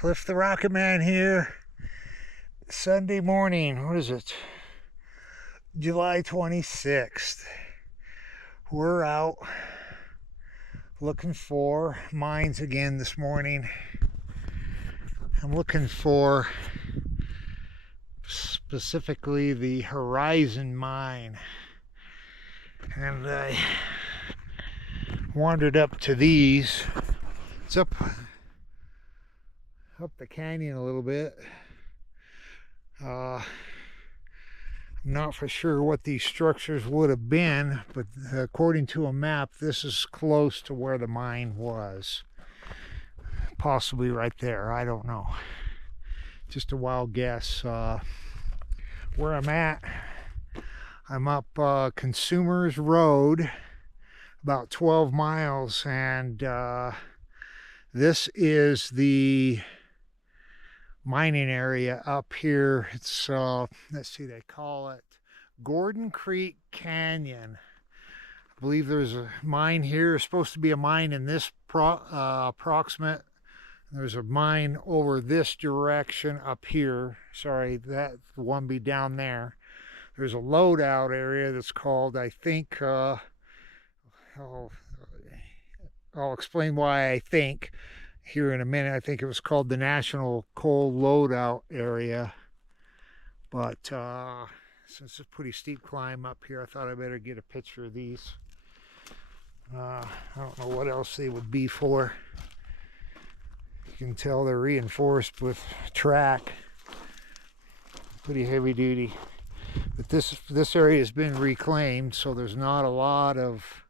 Cliff the Rocket Man here. Sunday morning, what is it? July 26th. We're out looking for mines again this morning. I'm looking for specifically the Horizon Mine. And I wandered up to these. It's up the canyon a little bit. I'm not for sure what these structures would have been, but according to a map, this is close to where the mine was. Possibly right there, I don't know. Just a wild guess. Where I'm up Consumers Road, about 12 miles, and this is the mining area up here. It's let's see, they call it Gordon Creek Canyon. I believe there's a mine here. There's supposed to be a mine in this approximate. There's a mine over this direction up here. Sorry, that one be down there. There's a loadout area that's called, I think, I'll explain why I think here in a minute. I think it was called the National Coal Loadout Area. But since it's a pretty steep climb up here, I thought I better get a picture of these. I don't know what else they would be for. You can tell they're reinforced with track. Pretty heavy duty. But this area has been reclaimed, so there's not a lot of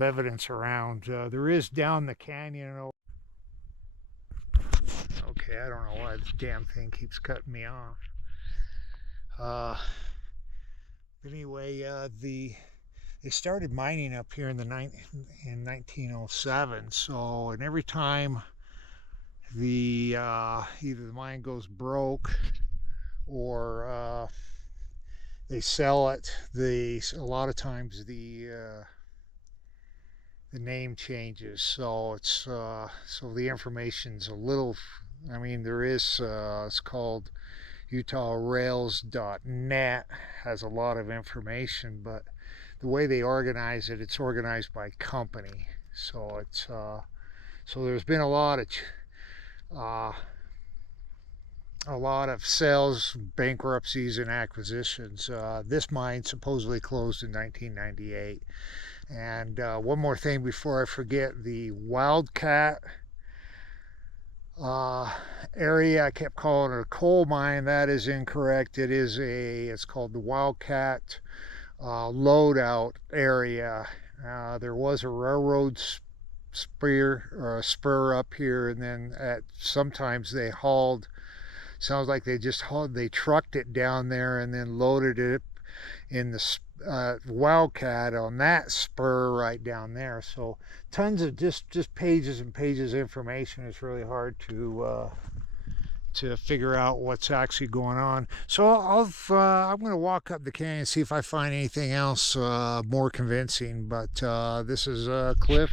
evidence around. There is down the canyon. Okay, I don't know why this damn thing keeps cutting me off. Anyway, they started mining up here in 1907. So, and every time either the mine goes broke or they sell it, a lot of times the name changes. So it's so the information's a little. I mean, there is it's called UtahRails.net, has a lot of information, but the way they organize it, it's organized by company. So it's so there's been a lot of sales, bankruptcies, and acquisitions. This mine supposedly closed in 1998. And one more thing before I forget, the Wildcat area, I kept calling it a coal mine. That is incorrect. It's called the Wildcat loadout area. There was a railroad spur up here, and then sometimes they hauled. Sounds like they trucked it down there and then loaded it in the Wildcat on that spur right down there. So tons of just pages and pages of information. It's really hard to figure out what's actually going on. So I'm going to walk up the canyon and see if I find anything else more convincing. But this is Cliff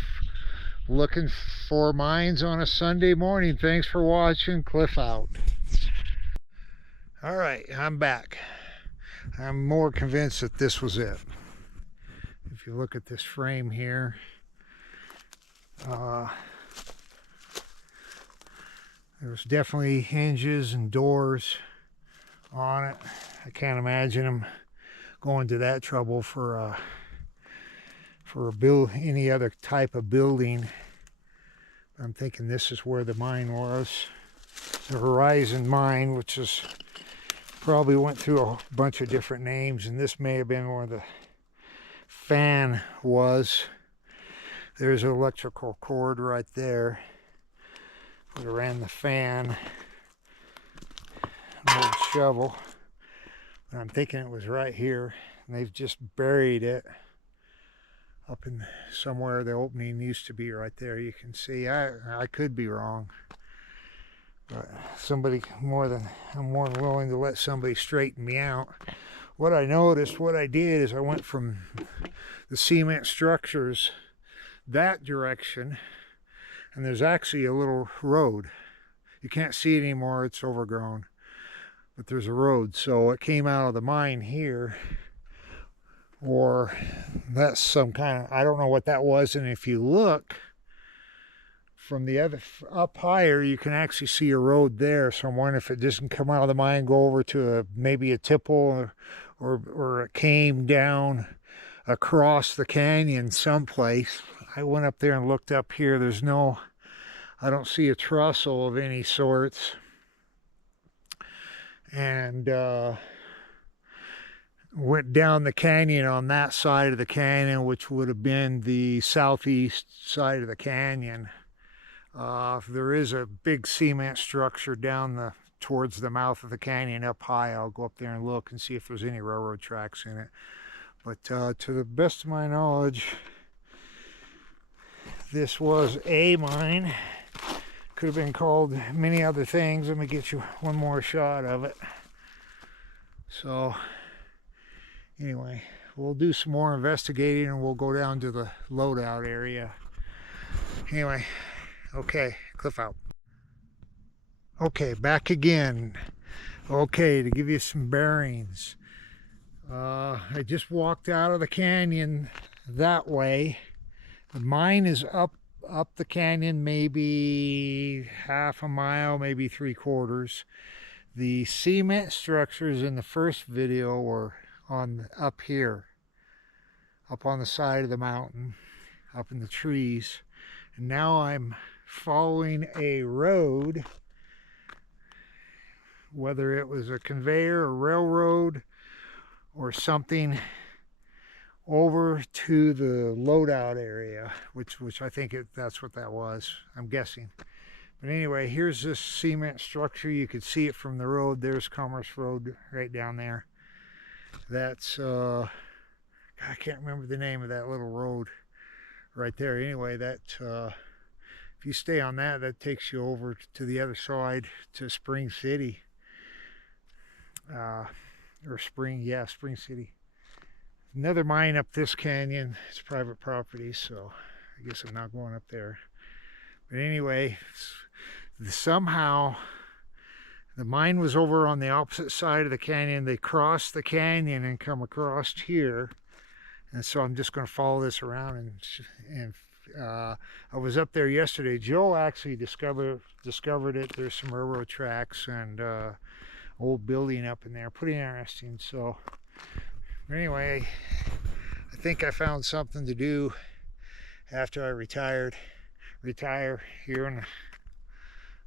looking for mines on a Sunday morning. Thanks for watching. Cliff out. All right, I'm back. I'm more convinced that this was it. If you look at this frame here, there's definitely hinges and doors on it. I can't imagine them going to that trouble for any other type of building. I'm thinking this is where the mine was, the Horizon Mine, which is probably went through a bunch of different names, and this may have been where the fan was. There's an electrical cord right there. Would have ran the fan. An old shovel. But I'm thinking it was right here, and they've just buried it up in somewhere. The opening used to be right there. You can see. I could be wrong. But I'm more than willing to let somebody straighten me out. What I did is I went from the cement structures that direction, and there's actually a little road. You can't see it anymore, it's overgrown, but there's a road. So it came out of the mine here, or that's some kind of, I don't know what that was. And if you look from the other up higher, you can actually see a road there. So I'm wondering if it doesn't come out of the mine, go over to maybe a tipple, or it came down across the canyon someplace. I went up there and looked up here. There's no, I don't see a trestle of any sorts. And went down the canyon on that side of the canyon, which would have been the southeast side of the canyon. There is a big cement structure down towards the mouth of the canyon up high. I'll go up there and look and see if there's any railroad tracks in it. But to the best of my knowledge, this was a mine. Could have been called many other things. Let me get you one more shot of it. So anyway, we'll do some more investigating and we'll go down to the loadout area. Anyway, okay, Cliff out. Okay, back again. Okay, to give you some bearings. I just walked out of the canyon that way. The mine is up the canyon, maybe half a mile, maybe 3/4. The cement structures in the first video were up here, up on the side of the mountain, up in the trees. And now I'm following a road, whether it was a conveyor or railroad or something, over to the loadout area, which I think that's what that was, I'm guessing. But anyway, here's this cement structure. You could see it from the road. There's Commerce Road right down there. That's I can't remember the name of that little road right there. Anyway, that if you stay on that, that takes you over to the other side to Spring City. Spring City. Another mine up this canyon. It's private property, so I guess I'm not going up there. But anyway, somehow the mine was over on the opposite side of the canyon. They crossed the canyon and come across here, and so I'm just going to follow this around. And I was up there yesterday. Joe actually discovered it. There's some railroad tracks and old building up in there. Pretty interesting. So anyway, I think I found something to do after I retire here, and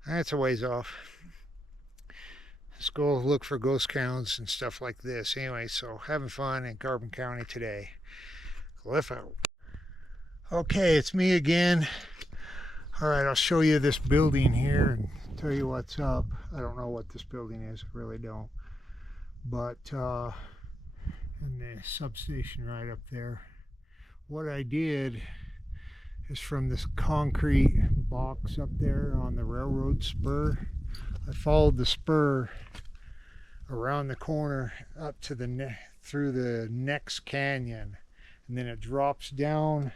that's a ways off. Let's go look for ghost counts and stuff like this. Anyway, so having fun in Carbon County today. Cliff out. Okay, it's me again. All right, I'll show you this building here and tell you what's up. I don't know what this building is, I really don't. But and the substation right up there. What I did is, from this concrete box up there on the railroad spur, I followed the spur around the corner up to through the next canyon, and then it drops down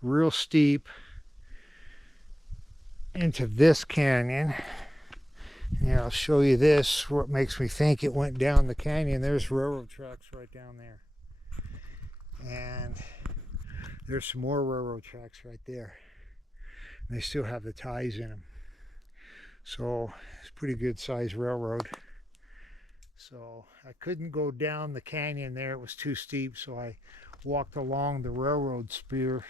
real steep into this canyon. Yeah, I'll show you this, what makes me think it went down the canyon. There's railroad tracks right down there, and there's some more railroad tracks right there, and they still have the ties in them. So it's a pretty good sized railroad. So I couldn't go down the canyon there, it was too steep, so I walked along the railroad spur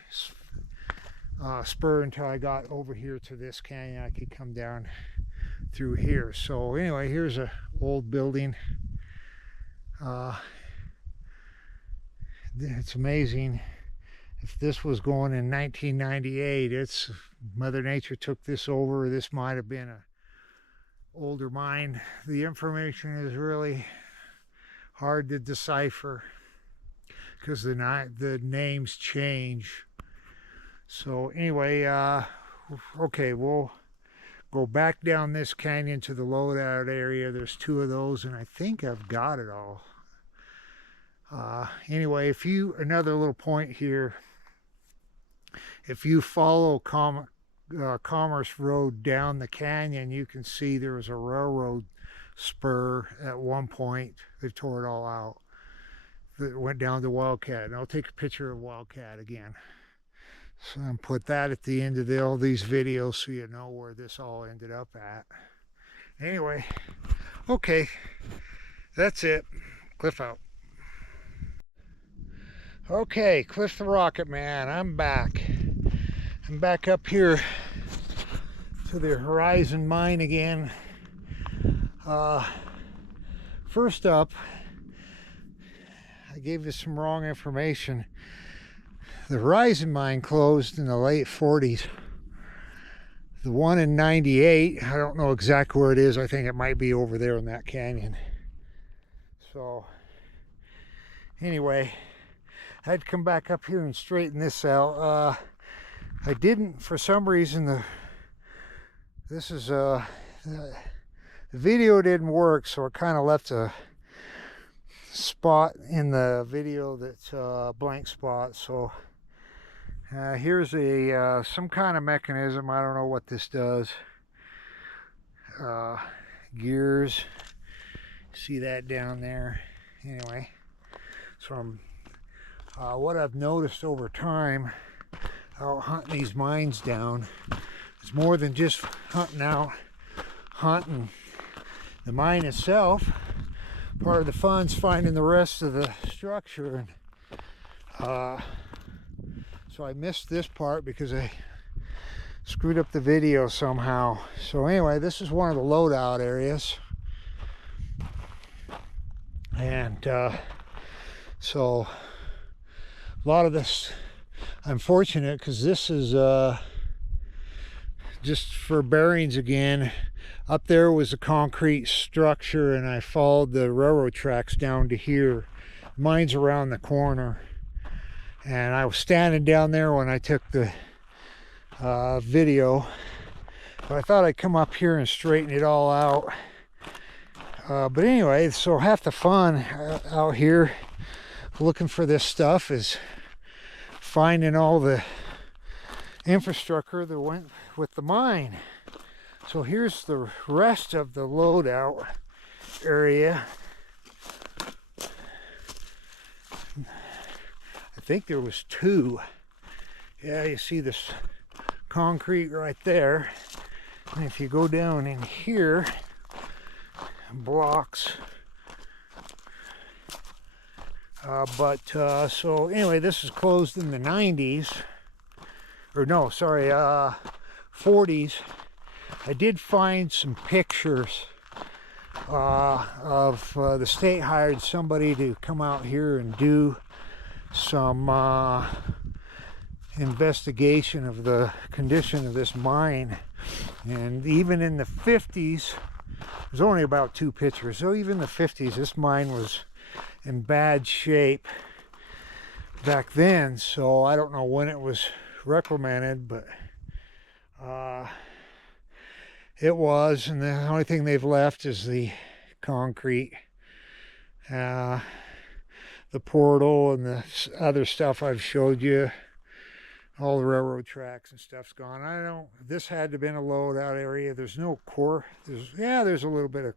until I got over here to this canyon. I could come down through here. So anyway, here's a old building. It's amazing. If this was going in 1998, Mother Nature took this over. This might have been a older mine. The information is really hard to decipher because the names change. So anyway, okay, we'll go back down this canyon to the loadout area. There's 2 of those, and I think I've got it all. Anyway, another little point here, if you follow Commerce Road down the canyon, you can see there was a railroad spur at one point. They tore it all out. That went down to Wildcat, and I'll take a picture of Wildcat again. So I'm put that at the end of all these videos so you know where this all ended up at. Anyway, okay, that's it. Cliff out. Okay, Cliff the Rocket Man, I'm back. I'm back up here to the Horizon Mine again. First up, I gave you some wrong information. The Horizon Mine closed in the late 40s. The one in 98, I don't know exactly where it is. I think it might be over there in that canyon. So, anyway, I had to come back up here and straighten this out. I didn't, for some reason, the video didn't work, so it kind of left a spot in the video that's a blank spot. So here's some kind of mechanism. I don't know what this does. Gears, see that down there. Anyway, so what I've noticed over time out hunting these mines down, it's more than just hunting the mine itself. Part of the fun's finding the rest of the structure, and so I missed this part because I screwed up the video somehow. So anyway, this is one of the loadout areas, and so a lot of this, I'm fortunate because this is just for bearings again. Up there was a concrete structure, and I followed the railroad tracks down to here. Mine's around the corner, and I was standing down there when I took the video, but I thought I'd come up here and straighten it all out. But anyway, so half the fun out here looking for this stuff is finding all the infrastructure that went with the mine. So here's the rest of the loadout area. I think there was two. Yeah, you see this concrete right there. And if you go down in here, blocks. So anyway, this is closed in the 90s. Or no, sorry, 40s. I did find some pictures of the state hired somebody to come out here and do some investigation of the condition of this mine. And even in the 50s, there's only about 2 pictures, so even in the 50s this mine was in bad shape back then. So I don't know when it was reclammed, but it was, and the only thing they've left is the concrete, the portal, and the other stuff I've showed you. All the railroad tracks and stuff's gone. This had to have been a loadout area. There's no core. There's a little bit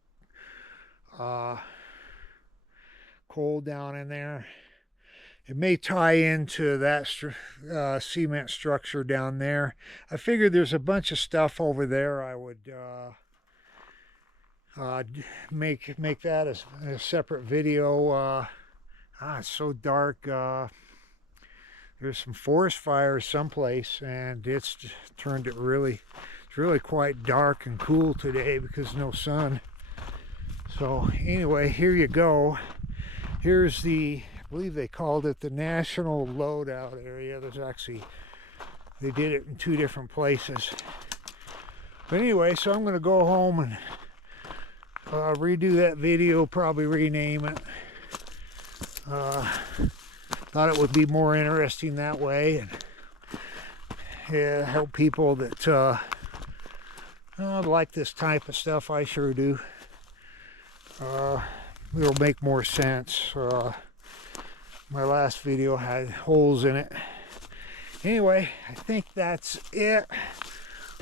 of coal down in there. It may tie into that cement structure down there. I figured there's a bunch of stuff over there. I would make that a separate video. It's so dark. There's some forest fires someplace, and it's turned it it's really quite dark and cool today because no sun. So anyway, here you go. Here's I believe they called it the National Loadout Area. They did it in 2 different places. But anyway, so I'm going to go home and redo that video, probably rename it. Thought it would be more interesting that way, and help people that like this type of stuff. I sure do. It'll make more sense. My last video had holes in it. Anyway, I think that's it.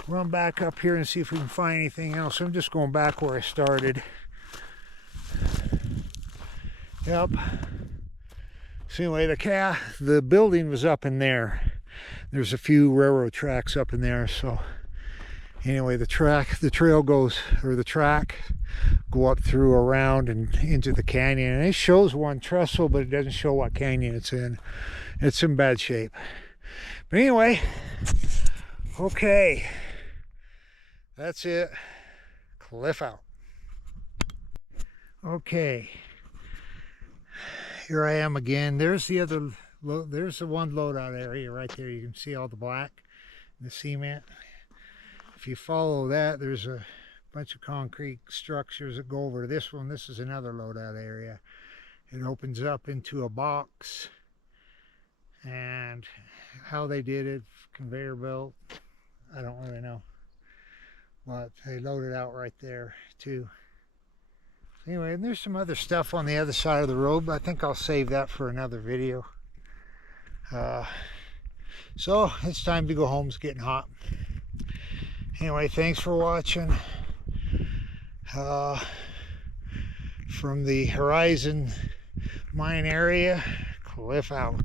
Run back up here and see if we can find anything else. I'm just going back where I started. Yep. So anyway, the building was up in there. There's a few railroad tracks up in there. So anyway, the trail goes, or the track go up through, around, and into the canyon. And it shows one trestle, but it doesn't show what canyon it's in. It's in bad shape. But anyway, okay, that's it. Cliff out. Okay, here I am again. There's the other, there's the one loadout area right there. You can see all the black, the cement. If you follow that, there's a bunch of concrete structures that go over to this one. This is another loadout area. It opens up into a box, and how they did it, conveyor belt, I don't really know, but they loaded out right there too. Anyway, and there's some other stuff on the other side of the road, but I think I'll save that for another video. So it's time to go home. It's getting hot. Anyway, thanks for watching. From the Horizon Mine area, Cliff out.